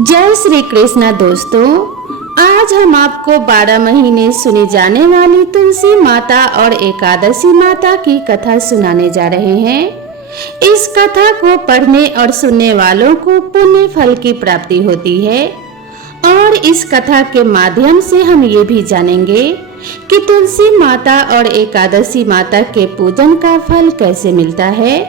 जय श्री कृष्ण दोस्तों, आज हम आपको 12 महीने सुनी जाने वाली तुलसी माता और एकादशी माता की कथा सुनाने जा रहे हैं। इस कथा को पढ़ने और सुनने वालों को पुण्य फल की प्राप्ति होती है और इस कथा के माध्यम से हम ये भी जानेंगे कि तुलसी माता और एकादशी माता के पूजन का फल कैसे मिलता है।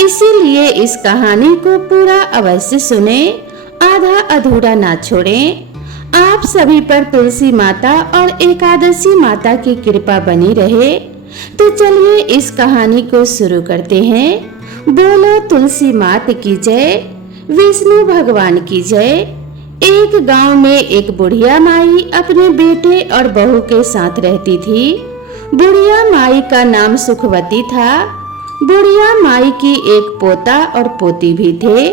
इसीलिए इस कहानी को पूरा अवश्य सुने, आधा अधूरा ना छोड़ें। आप सभी पर तुलसी माता और एकादशी माता की कृपा बनी रहे। तो चलिए इस कहानी को शुरू करते हैं। बोलो तुलसी माता की जय, विष्णु भगवान की जय। एक गांव में एक बुढ़िया माई अपने बेटे और बहू के साथ रहती थी। बुढ़िया माई का नाम सुखवती था। बुढ़िया माई की एक पोता और पोती भी थे।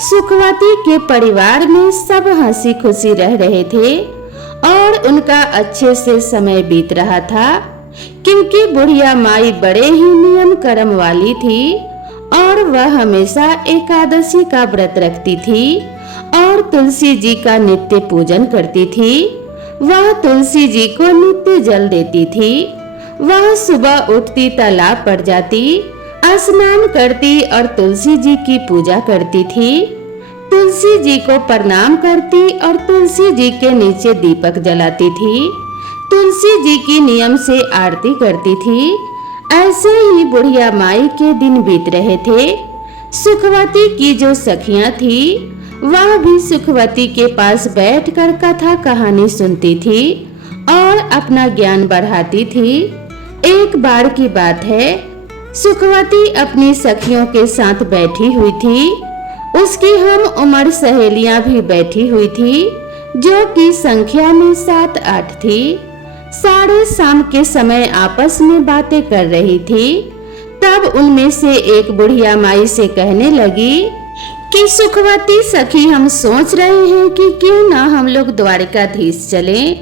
सुखवती के परिवार में सब हंसी खुशी रह रहे थे और उनका अच्छे से समय बीत रहा था, क्योंकि बुढ़िया माई बड़े ही नियम कर्म वाली थी और वह हमेशा एकादशी का व्रत रखती थी और तुलसी जी का नित्य पूजन करती थी। वह तुलसी जी को नित्य जल देती थी। वह सुबह उठती, तालाब पर जाती, स्नान करती और तुलसी जी की पूजा करती थी। तुलसी जी को प्रणाम करती और तुलसी जी के नीचे दीपक जलाती थी। तुलसी जी की नियम से आरती करती थी। ऐसे ही बुढ़िया माई के दिन बीत रहे थे। सुखवती की जो सखियां थी वह भी सुखवती के पास बैठकर कथा कहानी सुनती थी और अपना ज्ञान बढ़ाती थी। एक बार की बात है, सुखवती अपनी सखियों के साथ बैठी हुई थी। उसकी हम उम्र सहेलियां भी बैठी हुई थी, जो कि संख्या में 7-8 थी। साढ़े शाम के समय आपस में बातें कर रही थी। तब उनमें से एक बुढ़िया माई से कहने लगी कि सुखवती सखी, हम सोच रहे हैं कि क्यों ना हम लोग द्वारिकाधीश चलें।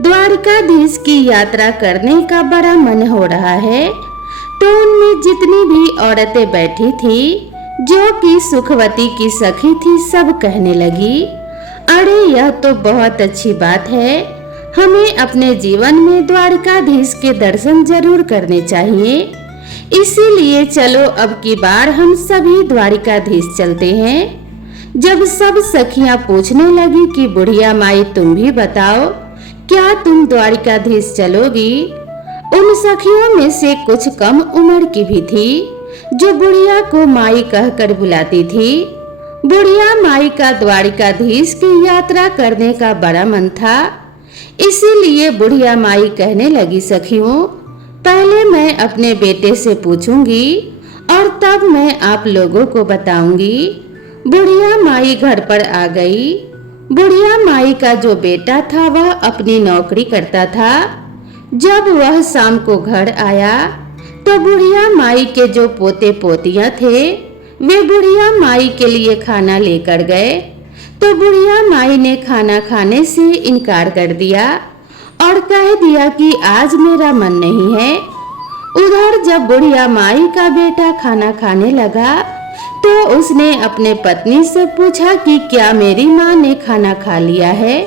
द्वारिकाधीश की यात्रा करने का बड़ा मन हो रहा है। तो उनमें जितनी भी औरतें बैठी थी, जो कि सुखवती की सखी थी, सब कहने लगी, अरे यह तो बहुत अच्छी बात है। हमें अपने जीवन में द्वारिकाधीश के दर्शन जरूर करने चाहिए। इसीलिए चलो अब की बार हम सभी द्वारिकाधीश चलते हैं। जब सब सखियां पूछने लगी कि बुढ़िया माई तुम भी बताओ, क्या तुम द्वारिकाधीश चलोगी? उन सखियों में से कुछ कम उम्र की भी थी, जो बुढ़िया को माई कहकर बुलाती थी। बुढ़िया माई का द्वारिकाधीश की यात्रा करने का बड़ा मन था। इसीलिए बुढ़िया माई कहने लगी, सखियों, पहले मैं अपने बेटे से पूछूंगी और तब मैं आप लोगों को बताऊंगी। बुढ़िया माई घर पर आ गई। बुढ़िया माई का जो बेटा था वह अपनी नौकरी करता था। जब वह शाम को घर आया तो बुढ़िया माई के जो पोते पोतियां थे वे बुढ़िया माई के लिए खाना लेकर गए। तो बुढ़िया माई ने खाना खाने से इनकार कर दिया और कह दिया कि आज मेरा मन नहीं है। उधर जब बुढ़िया माई का बेटा खाना खाने लगा तो उसने अपने पत्नी से पूछा कि क्या मेरी माँ ने खाना खा लिया है?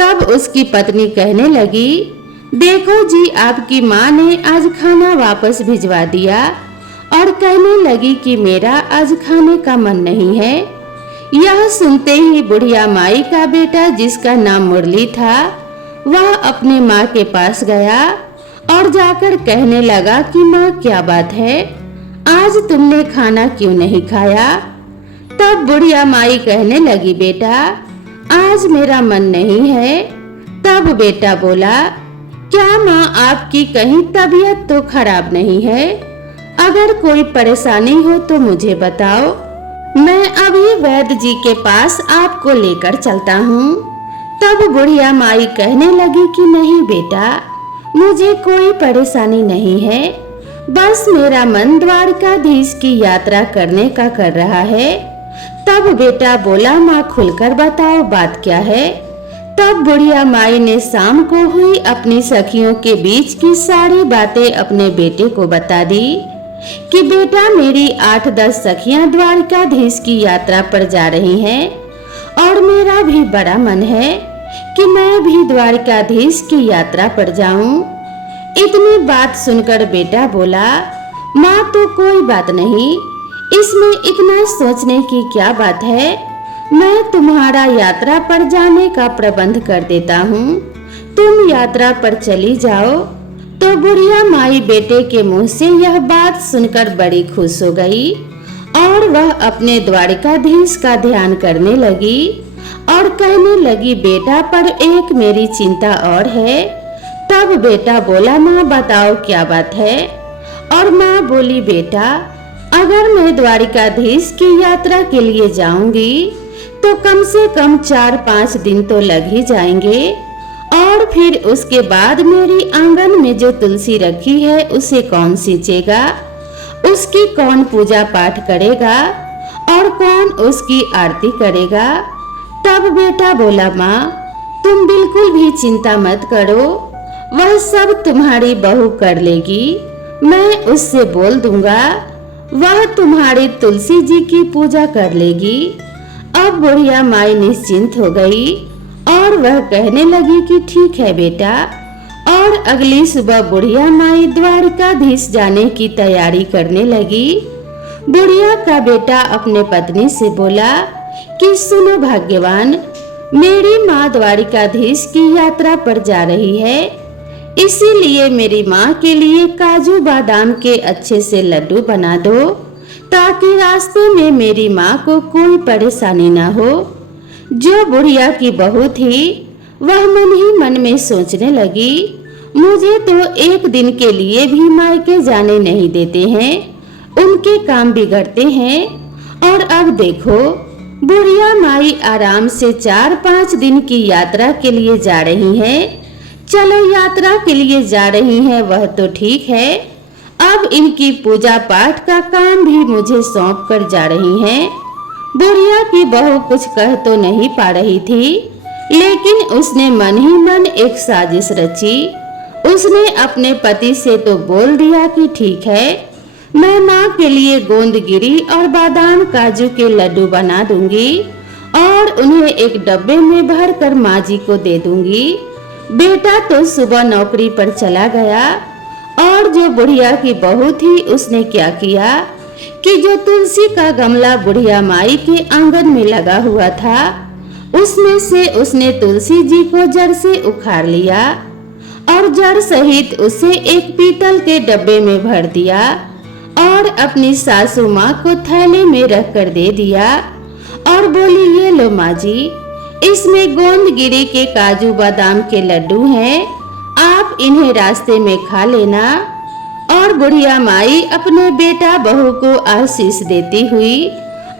तब उसकी पत्नी कहने लगी, देखो जी, आपकी माँ ने आज खाना वापस भिजवा दिया और कहने लगी कि मेरा आज खाने का मन नहीं है। यह सुनते ही बुढ़िया माई का बेटा, जिसका नाम मुरली था, वह अपने माँ के पास गया और जाकर कहने लगा कि माँ, क्या बात है, आज तुमने खाना क्यों नहीं खाया? तब बुढ़िया माई कहने लगी, बेटा, आज मेरा मन नहीं है। तब बेटा बोला, क्या माँ, आपकी कहीं तबीयत तो खराब नहीं है? अगर कोई परेशानी हो तो मुझे बताओ, मैं अभी वैद्य जी के पास आपको लेकर चलता हूँ। तब बुढ़िया माई कहने लगी कि नहीं बेटा, मुझे कोई परेशानी नहीं है, बस मेरा मन द्वारिकाधीश की यात्रा करने का कर रहा है। तब बेटा बोला, माँ खुलकर बताओ, बात क्या है? तब बुढ़िया माई ने शाम को हुई अपनी सखियों के बीच की सारी बातें अपने बेटे को बता दी कि बेटा, मेरी 8-10 सखियां द्वारिकाधीश की यात्रा पर जा रही हैं और मेरा भी बड़ा मन है कि मैं भी द्वारिकाधीश की यात्रा पर जाऊं। इतनी बात सुनकर बेटा बोला, माँ तो कोई बात नहीं, इसमें इतना सोचने की क्या बात है, मैं तुम्हारा यात्रा पर जाने का प्रबंध कर देता हूँ, तुम यात्रा पर चली जाओ। तो बुढ़िया माई बेटे के मुंह से यह बात सुनकर बड़ी खुश हो गई और वह अपने द्वारिकाधीश का ध्यान करने लगी और कहने लगी, बेटा पर एक मेरी चिंता और है। तब बेटा बोला, माँ बताओ क्या बात है। और माँ बोली, बेटा अगर मैं द्वारिकाधीश की यात्रा के लिए जाऊंगी तो कम से कम 4-5 दिन तो लग ही जाएंगे, और फिर उसके बाद मेरी आंगन में जो तुलसी रखी है उसे कौन सींचेगा, उसकी कौन पूजा पाठ करेगा और कौन उसकी आरती करेगा। तब बेटा बोला, माँ तुम बिल्कुल भी चिंता मत करो, वह सब तुम्हारी बहू कर लेगी, मैं उससे बोल दूंगा, वह तुम्हारी तुलसी जी की पूजा कर लेगी। अब बुढ़िया माई निश्चिंत हो गई और वह कहने लगी कि ठीक है बेटा। और अगली सुबह बुढ़िया माई द्वारिकाधीश जाने की तैयारी करने लगी। बुढ़िया का बेटा अपने पत्नी से बोला कि सुनो भाग्यवान, मेरी माँ द्वारिकाधीश की यात्रा पर जा रही है, इसीलिए मेरी माँ के लिए काजू बादाम के अच्छे से लड्डू बना दो ताकि रास्ते में मेरी माँ को कोई परेशानी न हो। जो बुढ़िया की बहू थी वह मन ही मन में सोचने लगी, मुझे तो एक दिन के लिए भी मायके जाने नहीं देते हैं, उनके काम बिगड़ते हैं। और अब देखो बुढ़िया माई आराम से 4-5 दिन की यात्रा के लिए जा रही हैं। चलो यात्रा के लिए जा रही हैं वह तो ठीक है, अब इनकी पूजा पाठ का काम भी मुझे सौंप कर जा रही हैं। बुढ़िया की बहू कुछ कह तो नहीं पा रही थी, लेकिन उसने मन ही मन एक साजिश रची। उसने अपने पति से तो बोल दिया कि ठीक है, मैं माँ के लिए गोंदगिरी और बादाम काजू के लड्डू बना दूंगी और उन्हें एक डब्बे में भर कर माँ जी को दे दूंगी। बेटा तो सुबह नौकरी पर चला गया और जो बुढ़िया की बहू थी उसने क्या किया कि जो तुलसी का गमला बुढ़िया माई के आंगन में लगा हुआ था उसमें से उसने तुलसी जी को जड़ से उखाड़ लिया और जड़ सहित उसे एक पीतल के डब्बे में भर दिया और अपनी सासू माँ को थैले में रख कर दे दिया और बोली, ये लो माँ जी, इसमें गोंदगिरी के काजू बादाम के लड्डू हैं, आप इन्हें रास्ते में खा लेना। और बुढ़िया माई अपने बेटा बहू को आशीष देती हुई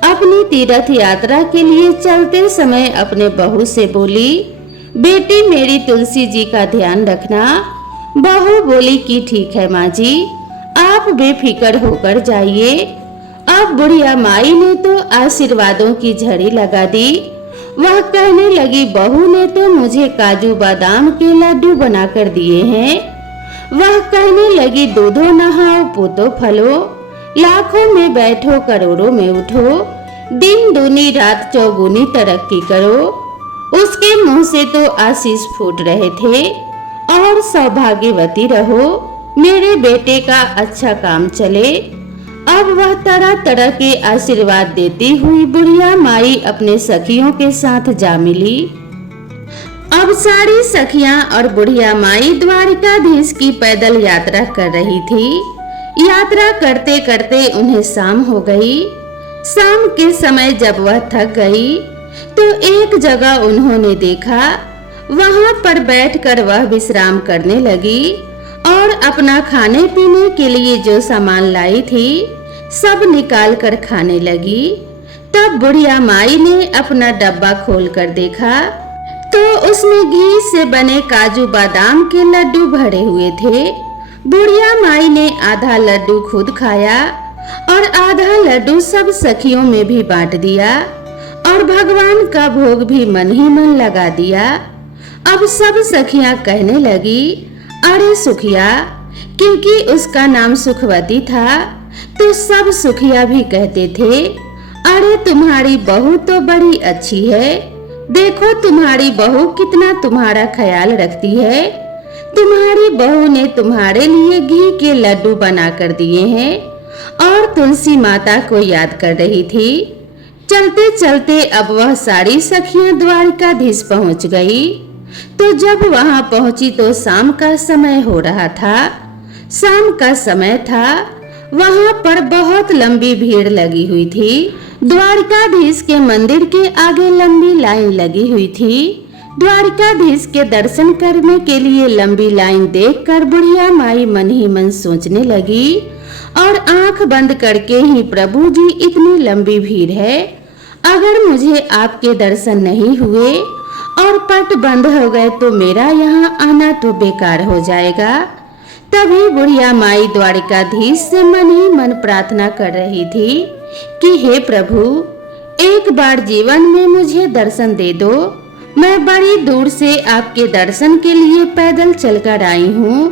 अपनी तीर्थ यात्रा के लिए चलते समय अपने बहू से बोली, बेटी मेरी तुलसी जी का ध्यान रखना। बहू बोली कि ठीक है माँ जी, आप बेफिक्र होकर जाइए। अब बुढ़िया माई ने तो आशीर्वादों की झड़ी लगा दी। वह कहने लगी, बहू ने तो मुझे काजू बादाम के लड्डू बनाकर दिए हैं। वह कहने लगी, दूधो नहाओ पूतो फलो, लाखों में बैठो करोड़ों में उठो, दिन दूनी रात चौगुनी तरक्की करो। उसके मुंह से तो आशीष फूट रहे थे और सौभाग्यवती रहो, मेरे बेटे का अच्छा काम चले। अब वह तरह तरह के आशीर्वाद देती हुई बुढ़िया माई अपने सखियों के साथ जा मिली। अब सारी सखियां और बुढ़िया माई द्वारिकाधीश की पैदल यात्रा कर रही थी। यात्रा करते करते उन्हें शाम हो गई। शाम के समय जब वह थक गई तो एक जगह उन्होंने देखा, वहां पर बैठकर वह विश्राम करने लगी और अपना खाने पीने के लिए जो सामान लाई थी सब निकाल कर खाने लगी। तब बुढ़िया माई ने अपना डब्बा खोल कर देखा तो उसमें घी से बने काजू बादाम के लड्डू भरे हुए थे। बुढ़िया माई ने आधा लड्डू खुद खाया और आधा लड्डू सब सखियों में भी बांट दिया और भगवान का भोग भी मन ही मन लगा दिया। अब सब सखियां कहने लगी, अरे सुखिया, क्योंकि उसका नाम सुखवती था तो सब सुखिया भी कहते थे, अरे तुम्हारी बहू तो बड़ी अच्छी है, देखो तुम्हारी बहू कितना तुम्हारा ख्याल रखती है। तुम्हारी बहू ने तुम्हारे लिए घी के लड्डू बना कर दिए हैं और तुलसी माता को याद कर रही थी। चलते चलते अब वह सारी सखियां द्वारिकाधीश पहुंच गई। तो जब वहां पहुंची तो शाम का समय हो रहा था। शाम का समय था, वहां पर बहुत लंबी भीड़ लगी हुई थी। द्वारिकाधीश के मंदिर के आगे लंबी लाइन लगी हुई थी। द्वारिकाधीश के दर्शन करने के लिए लंबी लाइन देखकर बुढ़िया माई मन ही मन सोचने लगी और आंख बंद करके ही, प्रभु जी इतनी लंबी भीड़ है, अगर मुझे आपके दर्शन नहीं हुए और पट बंद हो गए तो मेरा यहाँ आना तो बेकार हो जाएगा। तभी बुढ़िया माई द्वारिकाधीश से मन ही मन प्रार्थना कर रही थी कि हे प्रभु, एक बार जीवन में मुझे दर्शन दे दो। मैं बड़ी दूर से आपके दर्शन के लिए पैदल चलकर आई हूँ।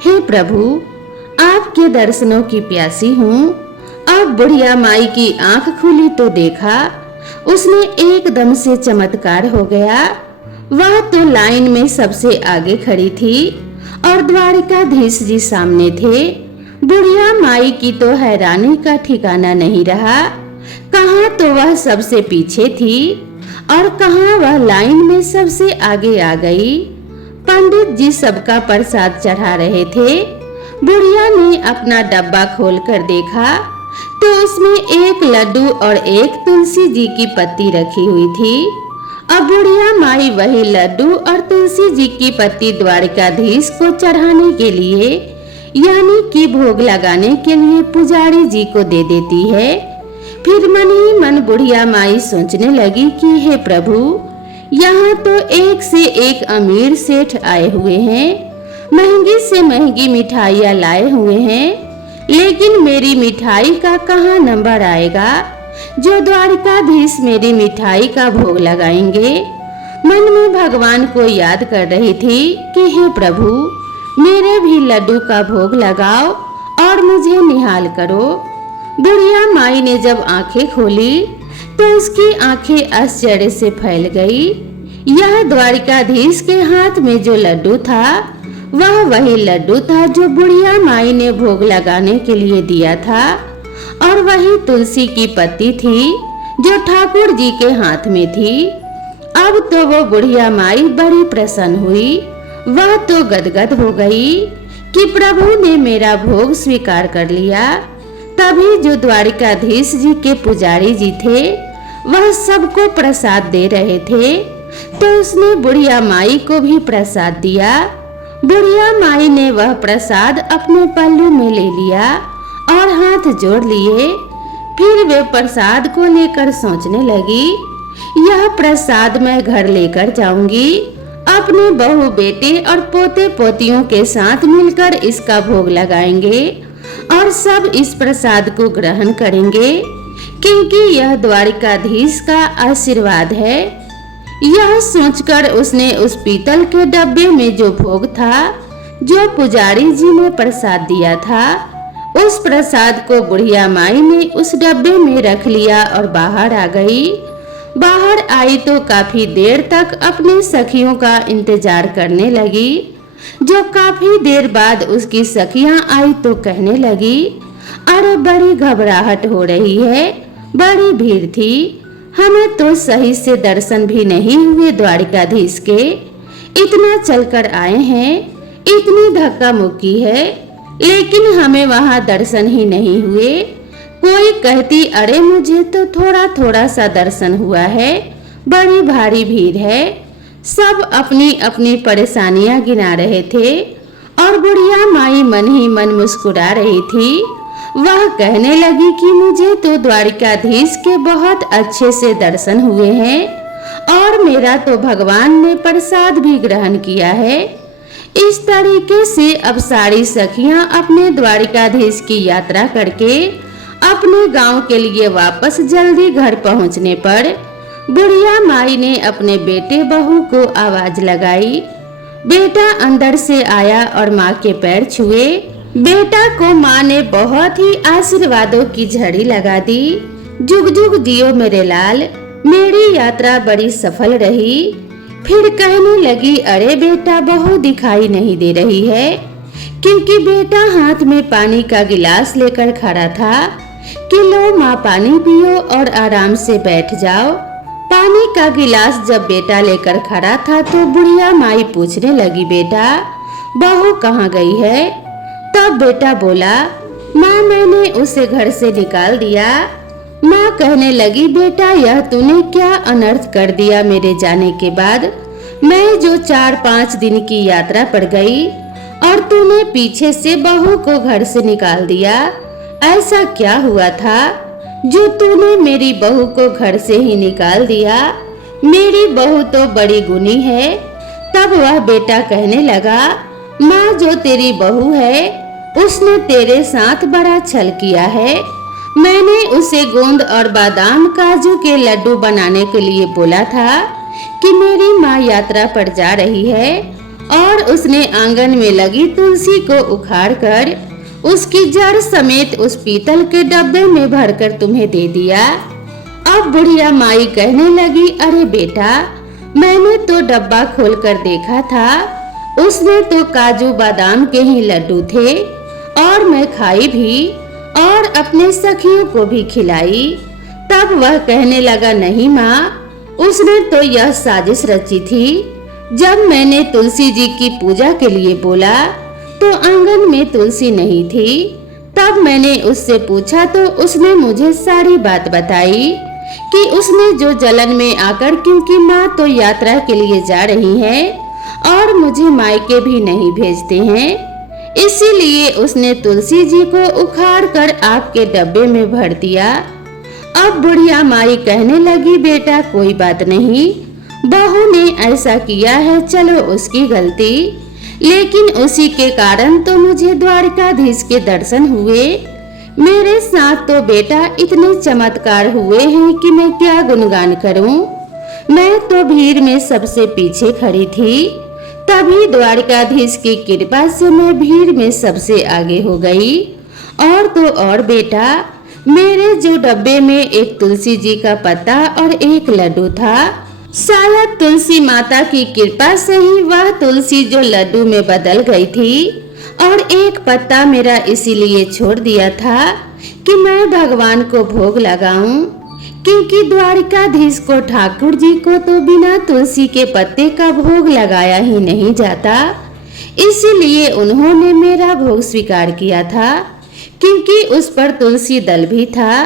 हे प्रभु, आपके दर्शनों की प्यासी हूँ। अब बुढ़िया माई की आंख खुली तो देखा, उसने एकदम से चमत्कार हो गया। वह तो लाइन में सबसे आगे खड़ी थी और द्वारिकाधीश जी सामने थे। बुढ़िया माई की तो हैरानी का ठिकाना नहीं रहा। कहाँ तो वह सबसे पीछे थी और कहाँ वह लाइन में सबसे आगे आ गई। पंडित जी सबका प्रसाद चढ़ा रहे थे। बुढ़िया ने अपना डब्बा खोलकर देखा तो उसमें एक लड्डू और एक तुलसी जी की पत्ती रखी हुई थी। अब बुढ़िया माई वही लड्डू और तुलसी जी की पत्ती द्वारिकाधीश को चढ़ाने के लिए, यानी कि भोग लगाने के लिए पुजारी जी को दे देती है। फिर मन ही मन बुढ़िया माई सोचने लगी कि हे प्रभु, यहाँ तो एक से एक अमीर सेठ आए हुए हैं, महंगी से महंगी मिठाइयाँ लाए हुए हैं, लेकिन मेरी मिठाई का कहाँ नंबर आएगा जो द्वारिकाधीश मेरी मिठाई का भोग लगाएंगे। मन में भगवान को याद कर रही थी कि हे प्रभु, मेरे भी लड्डू का भोग लगाओ और मुझे निहाल करो। बुढ़िया माई ने जब आंखें खोली तो उसकी आंखें आश्चर्य से फैल गई। यह द्वारिकाधीश के हाथ में जो लड्डू था वह वही लड्डू था जो बुढ़िया माई ने भोग लगाने के लिए दिया था, और वही तुलसी की पत्ती थी जो ठाकुर जी के हाथ में थी। अब तो वो बुढ़िया माई बड़ी प्रसन्न हुई। वह तो गदगद हो गई कि प्रभु ने मेरा भोग स्वीकार कर लिया। तभी जो द्वारिकाधीश जी के पुजारी जी थे वह सबको प्रसाद दे रहे थे, तो उसने बुढ़िया माई को भी प्रसाद दिया। बुढ़िया माई ने वह प्रसाद अपने पल्लू में ले लिया और हाथ जोड़ लिए। फिर वे प्रसाद को लेकर सोचने लगी, यह प्रसाद मैं घर लेकर जाऊंगी, अपने बहू बेटे और पोते पोतियों के साथ मिलकर इसका भोग लगाएंगे और सब इस प्रसाद को ग्रहण करेंगे, क्योंकि यह द्वारिकाधीश का आशीर्वाद है। यह सोचकर उसने उस पीतल के डब्बे में जो भोग था, जो पुजारी जी ने प्रसाद दिया था, उस प्रसाद को बुढ़िया माई ने उस डब्बे में रख लिया और बाहर आ गई। बाहर आई तो काफी देर तक अपने सखियों का इंतजार करने लगी। जो काफी देर बाद उसकी सखियां आई तो कहने लगी, अरे बड़ी घबराहट हो रही है, बड़ी भीड़ थी, हमें तो सही से दर्शन भी नहीं हुए द्वारिकाधीश के, इतना चलकर आए हैं, इतनी धक्का मुक्की है, लेकिन हमें वहां दर्शन ही नहीं हुए। कोई कहती, अरे मुझे तो थोड़ा थोड़ा सा दर्शन हुआ है, बड़ी भारी भीड़ है। सब अपनी अपनी परेशानियां गिना रहे थे और बुढ़िया माई मन ही मन मुस्कुरा रही थी। वह कहने लगी कि मुझे तो द्वारिकाधीश के बहुत अच्छे से दर्शन हुए हैं और मेरा तो भगवान ने प्रसाद भी ग्रहण किया है। इस तरीके से अब सारी सखियां अपने द्वारिकाधीश की यात्रा करके अपने गांव के लिए वापस जल्दी घर पहुंचने पर बुढ़िया माई ने अपने बेटे बहू को आवाज लगाई। बेटा अंदर से आया और माँ के पैर छुए। बेटा को माँ ने बहुत ही आशीर्वादों की झड़ी लगा दी। जुग जुग जियो मेरे लाल, मेरी यात्रा बड़ी सफल रही। फिर कहने लगी, अरे बेटा बहू दिखाई नहीं दे रही है, क्योंकि बेटा हाथ में पानी का गिलास लेकर खड़ा था कि लो माँ पानी पियो और आराम से बैठ जाओ। पानी का गिलास जब बेटा लेकर खड़ा था तो बुढ़िया माई पूछने लगी, बेटा बहू कहाँ गई है? तब बेटा बोला, माँ मैंने उसे घर से निकाल दिया। माँ कहने लगी, बेटा यह तूने क्या अनर्थ कर दिया मेरे जाने के बाद। मैं जो 4-5 दिन की यात्रा पड़ गई और तूने पीछे से बहू को घर से निकाल दिया। ऐसा क्या हुआ था जो तूने मेरी बहू को घर से ही निकाल दिया? मेरी बहू तो बड़ी गुणी है। तब वह बेटा कहने लगा, माँ जो तेरी बहू है उसने तेरे साथ बड़ा छल किया है। मैंने उसे गोंद और बादाम काजू के लड्डू बनाने के लिए बोला था कि मेरी माँ यात्रा पर जा रही है, और उसने आंगन में लगी तुलसी को उखाड़कर उसकी जड़ समेत उस पीतल के डब्बे में भरकर तुम्हें दे दिया। अब बुढ़िया माई कहने लगी, अरे बेटा मैंने तो डब्बा खोलकर देखा था, उसमें तो काजू बादाम के ही लड्डू थे, और मैं खाई भी और अपने सखियों को भी खिलाई। तब वह कहने लगा, नहीं माँ, उसने तो यह साजिश रची थी। जब मैंने तुलसी जी की पूजा के लिए बोला तो आंगन में तुलसी नहीं थी। तब मैंने उससे पूछा तो उसने मुझे सारी बात बताई कि उसने जो जलन में आकर, क्योंकि माँ तो यात्रा के लिए जा रही है और मुझे मायके भी नहीं भेजते हैं, इसीलिए उसने तुलसी जी को उखाड़कर आपके डब्बे में भर दिया। अब बुढ़िया माई कहने लगी, बेटा कोई बात नहीं, बहू ने ऐसा किया है, चलो उसकी गलती, लेकिन उसी के कारण तो मुझे द्वारकाधीश के दर्शन हुए। मेरे साथ तो बेटा इतने चमत्कार हुए हैं कि मैं क्या गुणगान करूं। मैं तो भीड़ में सबसे पीछे खड़ी थी, तभी द्वारकाधीश की कृपा से मैं भीड़ में सबसे आगे हो गई। और तो और बेटा, मेरे जो डब्बे में एक तुलसी जी का पत्ता और एक लड्डू था, शायद तुलसी माता की कृपा से ही वह तुलसी जो लड्डू में बदल गई थी, और एक पत्ता मेरा इसीलिए छोड़ दिया था कि मैं भगवान को भोग लगाऊं, क्योंकि द्वारकाधीश को ठाकुर जी को तो बिना तुलसी के पत्ते का भोग लगाया ही नहीं जाता। इसीलिए उन्होंने मेरा भोग स्वीकार किया था, क्योंकि उस पर तुलसी दल भी था।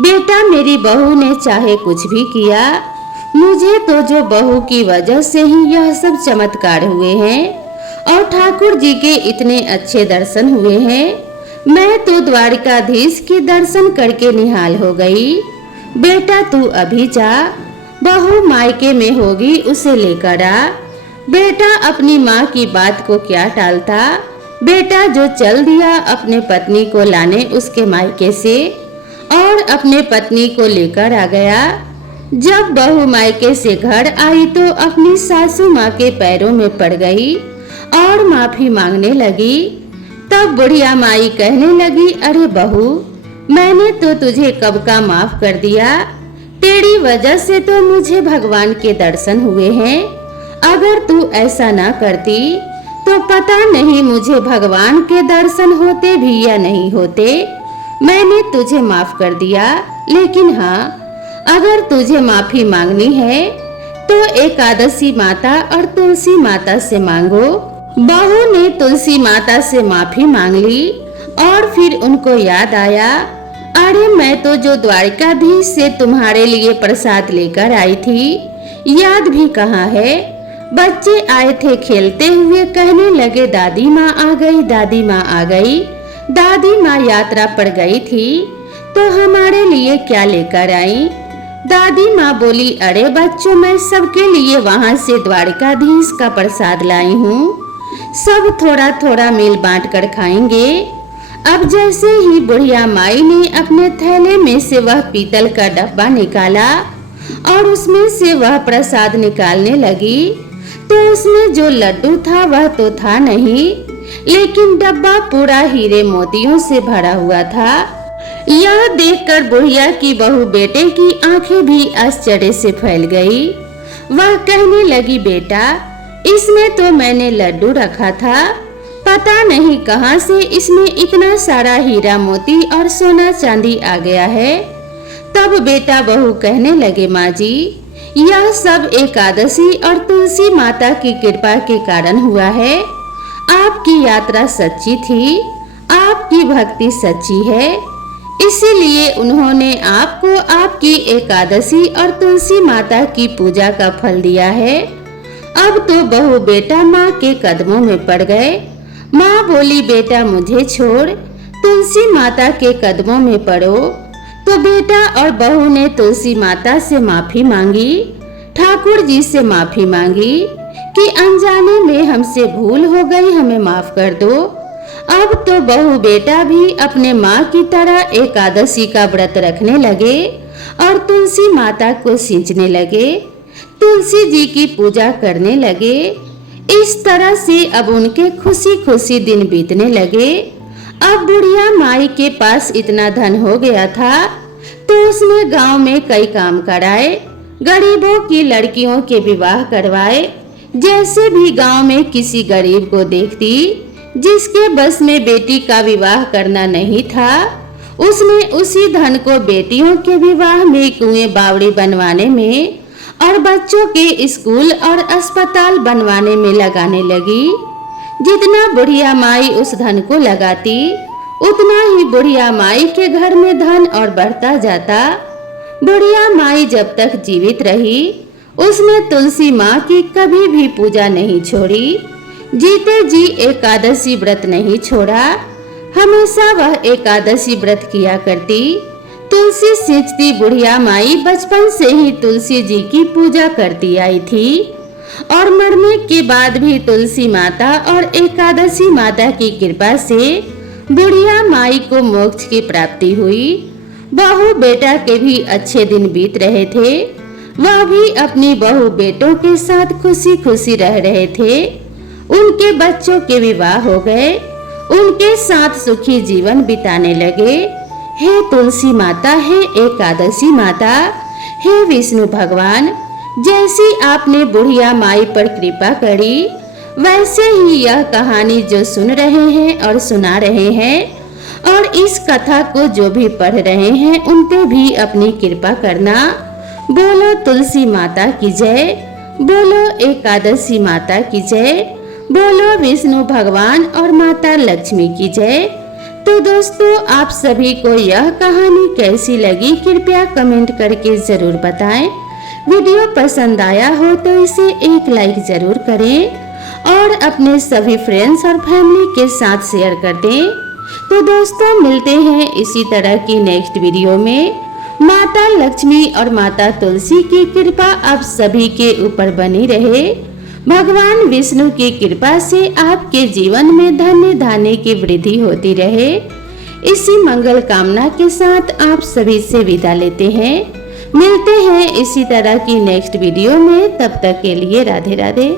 बेटा मेरी बहू ने चाहे कुछ भी किया, मुझे तो जो बहू की वजह से ही यह सब चमत्कार हुए हैं और ठाकुर जी के इतने अच्छे दर्शन हुए हैं। मैं तो द्वारकाधीश के दर्शन करके निहाल हो गई। बेटा तू अभी जा, बहू मायके में होगी, उसे लेकर आ। बेटा अपनी माँ की बात को क्या टालता। बेटा जो चल दिया अपने पत्नी को लाने उसके मायके से, और अपने पत्नी को लेकर आ गया। जब बहू मायके से घर आई तो अपनी सासू माँ के पैरों में पड़ गई और माफी मांगने लगी। तब बुढ़िया माई कहने लगी, अरे बहू, मैंने तो तुझे कब का माफ कर दिया, तेरी वजह से तो मुझे भगवान के दर्शन हुए हैं। अगर तू ऐसा ना करती तो पता नहीं मुझे भगवान के दर्शन होते भी या नहीं होते। मैंने तुझे माफ कर दिया, लेकिन हाँ, अगर तुझे माफी मांगनी है तो एकादशी माता और तुलसी माता से मांगो। बहू ने तुलसी माता से माफी मांग ली और फिर उनको याद आया, अरे मैं तो जो द्वारकाधीश से तुम्हारे लिए प्रसाद लेकर आई थी, याद भी कहाँ है। बच्चे आए थे खेलते हुए, कहने लगे दादी माँ आ गई, दादी माँ आ गई। दादी माँ यात्रा पर गई थी तो हमारे लिए क्या लेकर आई। दादी माँ बोली, अरे बच्चों, मैं सबके लिए वहाँ से द्वारकाधीश का प्रसाद लाई हूँ, सब थोड़ा थोड़ा मिल बांट कर खाएंगे। अब जैसे ही बुढ़िया माई ने अपने थैले में से वह पीतल का डब्बा निकाला और उसमें से वह प्रसाद निकालने लगी तो उसमें जो लड्डू था वह तो था नहीं, लेकिन डब्बा पूरा हीरे मोतियों से भरा हुआ था। यह देखकर बुढ़िया की बहू बेटे की आंखें भी आश्चर्य से फैल गई। वह कहने लगी, बेटा, इसमें तो मैंने लड्डू रखा था, पता नहीं कहां से इसमें इतना सारा हीरा मोती और सोना चांदी आ गया है। तब बेटा बहू कहने लगे, माँ जी, यह सब एकादशी और तुलसी माता की कृपा के कारण हुआ है। आपकी यात्रा सच्ची थी, आपकी भक्ति सच्ची है, इसीलिए उन्होंने आपको आपकी एकादशी और तुलसी माता की पूजा का फल दिया है। अब तो बहू बेटा माँ के कदमों में पड़ गए। माँ बोली, बेटा मुझे छोड़, तुलसी माता के कदमों में पड़ो। तो बेटा और बहू ने तुलसी माता से माफी मांगी, ठाकुर जी से माफी मांगी कि अनजाने में हमसे भूल हो गई, हमें माफ कर दो। अब तो बहू बेटा भी अपने माँ की तरह एकादशी का व्रत रखने लगे और तुलसी माता को सींचने लगे, तुलसी जी की पूजा करने लगे। इस तरह से अब उनके खुशी खुशी दिन बीतने लगे। अब बुढ़िया माई के पास इतना धन हो गया था तो उसने गांव में कई काम कराए, गरीबों की लड़कियों के विवाह करवाए। जैसे भी गांव में किसी गरीब को देखती जिसके बस में बेटी का विवाह करना नहीं था, उसने उसी धन को बेटियों के विवाह में, कुएं बावड़ी बनवाने में और बच्चों के स्कूल और अस्पताल बनवाने में लगाने लगी। जितना बुढ़िया माई उस धन को लगाती, उतना ही बुढ़िया माई के घर में धन और बढ़ता जाता। बुढ़िया माई जब तक जीवित रही, उसने तुलसी माँ की कभी भी पूजा नहीं छोड़ी, जीते जी एकादशी व्रत नहीं छोड़ा। हमेशा वह एकादशी व्रत किया करती। तुलसी सींचती बुढ़िया माई बचपन से ही तुलसी जी की पूजा करती आई थी और मरने के बाद भी तुलसी माता और एकादशी माता की कृपा से बुढ़िया माई को मोक्ष की प्राप्ति हुई। बहू बेटा के भी अच्छे दिन बीत रहे थे। वह भी अपनी बहू बेटों के साथ खुशी खुशी रह रहे थे। उनके बच्चों के विवाह हो गए, उनके साथ सुखी जीवन बिताने लगे। हे तुलसी माता, हे एकादशी माता, हे विष्णु भगवान, जैसी आपने बुढ़िया माई पर कृपा करी, वैसे ही यह कहानी जो सुन रहे हैं और सुना रहे हैं और इस कथा को जो भी पढ़ रहे हैं उन पे भी अपनी कृपा करना। बोलो तुलसी माता की जय, बोलो एकादशी माता की जय, बोलो विष्णु भगवान और माता लक्ष्मी की जय। तो दोस्तों, आप सभी को यह कहानी कैसी लगी कृपया कमेंट करके जरूर बताएं। वीडियो पसंद आया हो तो इसे एक लाइक जरूर करें और अपने सभी फ्रेंड्स और फैमिली के साथ शेयर कर दें। तो दोस्तों, मिलते हैं इसी तरह की नेक्स्ट वीडियो में। माता लक्ष्मी और माता तुलसी की कृपा आप सभी के ऊपर बनी रहे। भगवान विष्णु की कृपा से आपके जीवन में धन्य धान्य की वृद्धि होती रहे। इसी मंगल कामना के साथ आप सभी से विदा लेते हैं। मिलते हैं इसी तरह की नेक्स्ट वीडियो में। तब तक के लिए राधे राधे।